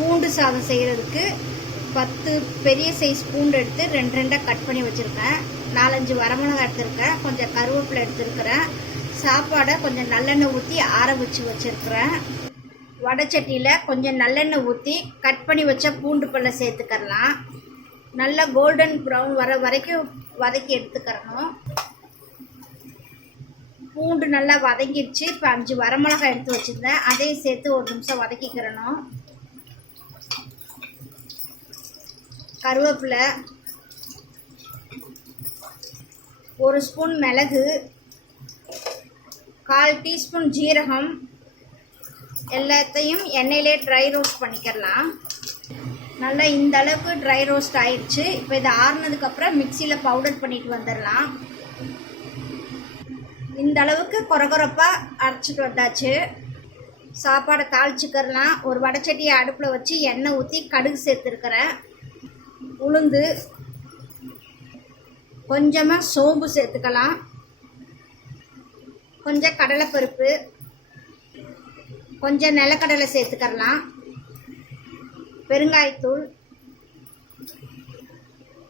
பூண்டு சாதம் செய்கிறதுக்கு பத்து பெரிய சைஸ் பூண்டு எடுத்து ரெண்டு ரெண்டாக கட் பண்ணி வச்சுருக்கேன். நாலஞ்சு வரமிளகா எடுத்திருக்கேன். கொஞ்சம் கருவேப்பிலை எடுத்துருக்கிறேன். சாப்பாடை கொஞ்சம் நல்லெண்ணெய் ஊற்றி ஆற வச்சு வச்சுருக்கிறேன். வடைச்சட்டியில் கொஞ்சம் நல்லெண்ணெய் ஊற்றி கட் பண்ணி வச்ச பூண்டு பல்ல சேர்த்துக்கறலாம். நல்லா கோல்டன் ப்ரௌன் வர வரைக்கும் வதக்கி எடுத்துக்கிறணும். பூண்டு நல்லா வதங்கிடுச்சு. இப்போ அஞ்சு வரமிளகாய் எடுத்து வச்சுருந்தேன். அதையும் சேர்த்து ஒரு நிமிஷம் வதக்கிக்கிறணும். கருவேப்பிலை ஒரு ஸ்பூன் மிளகு கால் டீஸ்பூன் ஜீரகம் எல்லாத்தையும் எண்ணெயிலே ட்ரை ரோஸ்ட் பண்ணிக்கிறலாம் நல்லா இந்த அளவுக்கு ட்ரை ரோஸ்ட் ஆயிடுச்சு. இப்போ இதை ஆறுனதுக்கப்புறம் மிக்சியில் பவுடர் பண்ணிட்டு வந்துடலாம். இந்த அளவுக்கு கொரகொரப்பாக அரைச்சிட்டு வந்தாச்சு. சாப்பாடை தாளிச்சுக்கிறலாம். ஒரு வடச்சட்டியை அடுப்பில் வச்சு எண்ணெய் ஊற்றி கடுகு சேர்த்துருக்கிறேன். உளுந்து கொஞ்சமாக சோம்பு சேர்த்துக்கலாம். கொஞ்சம் கடலைப்பருப்பு கொஞ்சம் நிலக்கடலை சேர்த்துக்கலாம். பெருங்காயத்தூள்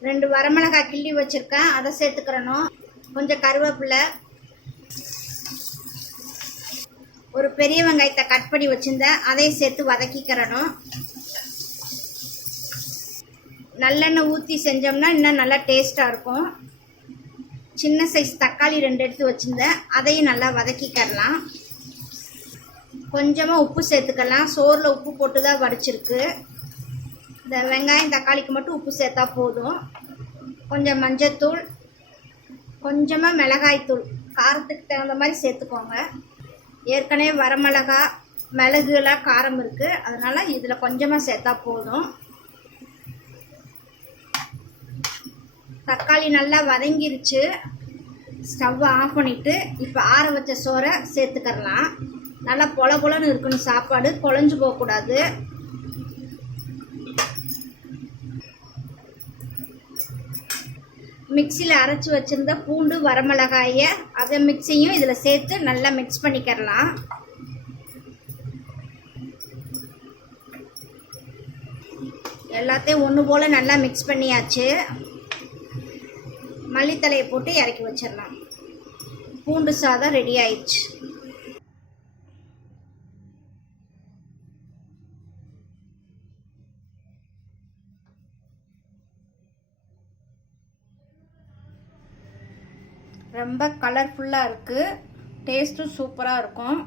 ரெண்டு வரமிளகாய் கிள்ளி வச்சுருக்கேன். அதை சேர்த்துக்கிறணும். கொஞ்சம் கருவேப்பிலை ஒரு பெரிய வெங்காயத்தை கட் பண்ணி வச்சுருந்தேன். அதையும் சேர்த்து வதக்கிக்கிறணும். நல்லெண்ணெய் ஊற்றி செஞ்சோம்னா இன்னும் நல்லா டேஸ்ட்டாக இருக்கும். சின்ன சைஸ் தக்காளி ரெண்டு எடுத்து வச்சுருந்தேன். அதையும் நல்லா வதக்கிக்கரலாம் கொஞ்சமாக உப்பு சேர்த்துக்கலாம். சோறில் உப்பு போட்டு தான் வடிச்சிருக்கு. இந்த வெங்காயம் தக்காளிக்கு மட்டும் உப்பு சேர்த்தா போதும். கொஞ்சம் மஞ்சத்தூள் கொஞ்சமாக மிளகாய்த்தூள் காரத்துக்கு தகுந்த மாதிரி சேர்த்துக்கோங்க. ஏற்கனவே வரமிளகா மிளகுலாம் காரம் இருக்குது அதனால் இதில் கொஞ்சமாக சேர்த்தா போதும். தக்காளி நல்லா வதங்கிருச்சு. ஸ்டவ்வை ஆஃப் பண்ணிவிட்டு இப்போ ஆற வச்ச சோறை சேர்த்துக்கறலாம். நல்லா பொல பொலன்னு இருக்கணும் சாப்பாடு குழஞ்சு போகக்கூடாது. மிக்சியில் அரைச்சி வச்சுருந்த பூண்டு வரமிளகாயை அதை மிக்சியும் இதில் சேர்த்து நல்லா மிக்ஸ் பண்ணிக்கிறலாம். எல்லாத்தையும் ஒன்று போல் நல்லா மிக்ஸ் பண்ணியாச்சு. மல்லித்தலையை போட்டு இறக்கி வச்சிடலாம். பூண்டு சாதம் ரெடி ஆயிடுச்சு. ரொம்ப கலர்ஃபுல்லாக இருக்குது டேஸ்ட்டும் சூப்பராக இருக்கும்.